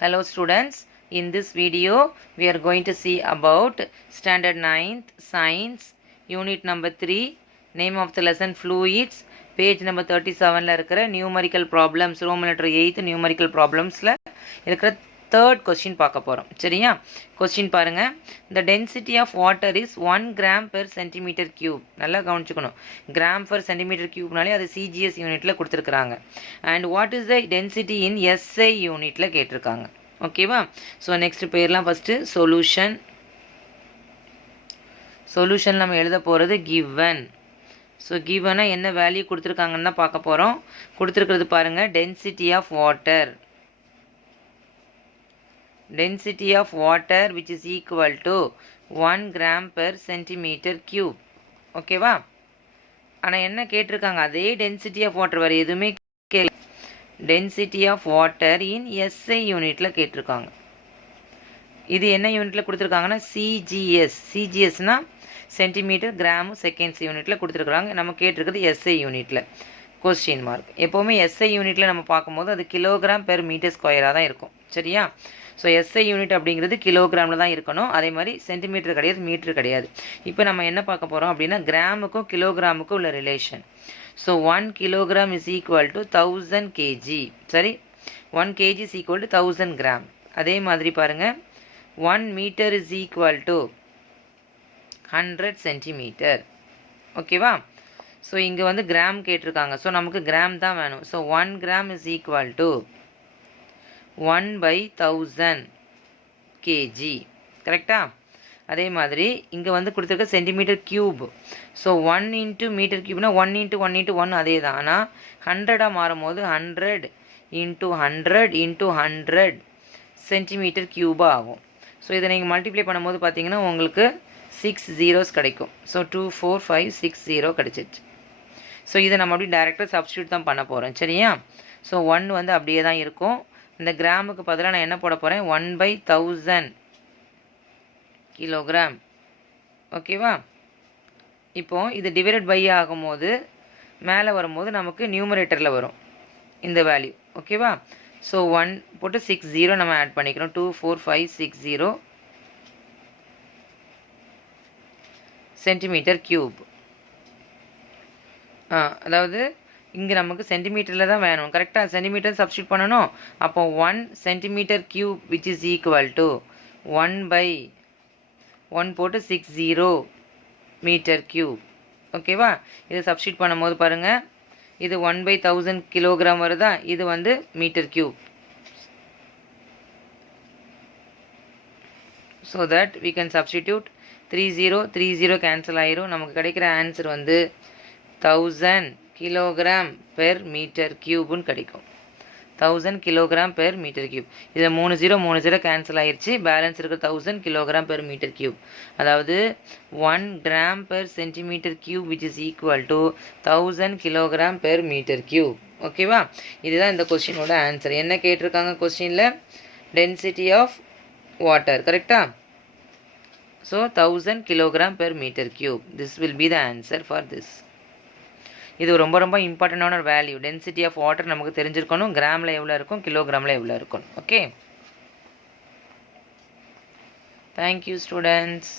Hello students, in this video we are going to see about standard 9th science unit number 3, name of the lesson fluids, page number 37 ல இருக்கிற numerical problems, Roman letter 8th numerical problemsல இருக்கிற third question பார்க்க போறோம். சரியா? question பாருங்க. The density of water is 1 gram per centimeter cube. நல்லா கவனிச்சுக்கணும். gram per centimeter cubeனாலே அது CGS யூனிட்ல கொடுத்திருக்காங்க. And what is the density in SI யூனிட்ல கேட்டிருக்காங்க. ஓகேவா? ஸோ நெக்ஸ்ட் பேர்லாம் ஃபஸ்ட்டு சொல்யூஷன் நம்ம எழுத போகிறது given. ஸோ கிவனாக என்ன வேல்யூ கொடுத்துருக்காங்கன்னு தான் பார்க்க போகிறோம். கொடுத்துருக்கிறது பாருங்கள், density of water which is equal to 1 gram per centimeter cube. ஓகேவா? ஆனால் என்ன கேட்டிருக்காங்க, அதே டென்சிட்டி ஆஃப் வாட்டர் வேறு எதுவுமே density of water in SI யூனிட்டில் கேட்டிருக்காங்க. இது என்ன யூனிட்டில் கொடுத்துருக்காங்கன்னா சிஜிஎஸ்னா சென்டிமீட்டர் கிராம் செகண்ட்ஸ் யூனிட்டில் கொடுத்துருக்குறாங்க. நம்ம கேட்டிருக்கிறது எஸ்ஐ யூனிட்டில். Question mark. எப்போவுமே எஸ்ஐ யூனிட்டில் நம்ம பார்க்கும்போது அது கிலோகிராம் பெர் மீட்டர் ஸ்கொயராக தான் இருக்கும். சரியா? ஸோ எஸ்ஐ யூனிட் அப்படிங்கிறது கிலோகிராமில் தான் இருக்கணும். அதே மாதிரி சென்டிமீட்டர் கிடையாது, மீட்டர் கிடையாது. இப்போ நம்ம என்ன பார்க்க போகிறோம் அப்படின்னா கிராமுக்கும் கிலோகிராமுக்கும் உள்ள relation. So 1 kilogram is equal to 1000 kg. சரி, 1 kg is equal to 1000 gram. அதே மாதிரி பாருங்கள், 1 meter is equal to 100 centimeter. ஓகேவா? ஸோ இங்கே வந்து கிராம் கேட்டிருக்காங்க. ஸோ நமக்கு கிராம் தான் வேணும். So 1 gram is equal to 1/1000 kg. கரெக்டா? அதே மாதிரி இங்கே வந்து கொடுத்துருக்க centimetre cube. So 1 into metre கியூப்னா 1 into 1 into 1 அதே தான். ஆனால் 100ஆக மாறும் போது 100 into 100 into 100 சென்டிமீட்டர் கியூபாக ஆகும். ஸோ இதை நீங்கள் மல்டிப்ளை பண்ணும்போது பார்த்தீங்கன்னா உங்களுக்கு 6 zeros கிடைக்கும். ஸோ 24560 கிடைச்சிச்சு. ஸோ இதை நம்ம அப்படி டைரெக்டாக சப்ஸ்டியூட் தான் பண்ண போகிறோம். சரியா? ஸோ 1 வந்து அப்படியே தான் இருக்கும். இந்த கிராமுக்கு பதிலாக நான் என்ன போட போகிறேன், 1/1000 கிலோகிராம். ஓகேவா? இப்போது இது டிவைடட் பை ஆகும்போது மேலே வரும்போது நமக்கு நியூமரேட்டரில் வரும் இந்த வேல்யூ. ஓகேவா? ஸோ 1 போட்டு 60 நம்ம ஆட் பண்ணிக்கிறோம். 24560 சென்டிமீட்டர் கியூப். அதாவது இங்கே நமக்கு சென்டிமீட்டரில் தான் வேணும். கரெக்டாக சென்டிமீட்டர் சப்ஸ்டியூட் பண்ணணும். அப்போ 1 centimeter cube which is equal to 1/1 போட்டு 60 மீட்டர் கியூப். ஓகேவா? இதை சப்ஸ்டியூட் பண்ணும்போது பாருங்கள், இது 1/1000 கிலோகிராம் வருதா, இது வந்து metre cube. So that we can substitute 30 cancel ஆயிரும். நமக்கு கிடைக்கிற ஆன்சர் வந்து 1000 கிலோகிராம் பெர் மீட்டர் கியூப்னு கிடைக்கும். 1000 கிலோகிராம் பெர் மீட்டர் கியூப். இதில் 3 கேன்சல் ஆயிடுச்சு. பேலன்ஸ் இருக்கிற 1000 கிலோகிராம் பெர் மீட்டர் கியூப். அதாவது 1 gram per centimetre cube which is equal to 1000 kilogram per metre cube. ஓகேவா? இதுதான் இந்த கொஸ்டினோட ஆன்சர். என்ன கேட்டிருக்காங்க கொஸ்டினில், டென்சிட்டி ஆஃப் வாட்டர். கரெக்டா? So 1000 kilogram per metre cube. This will be the answer for this. இது ரொம்ப ரொம்ப இம்பார்ட்டண்டான ஒரு வேல்யூ. டென்சிட்டி ஆஃப் வாட்டர் நமக்கு தெரிஞ்சிருக்கணும். கிராமில் எவ்வளோ இருக்கும், கிலோகிராமில் எவ்வளோ இருக்கணும். Okay, thank you students.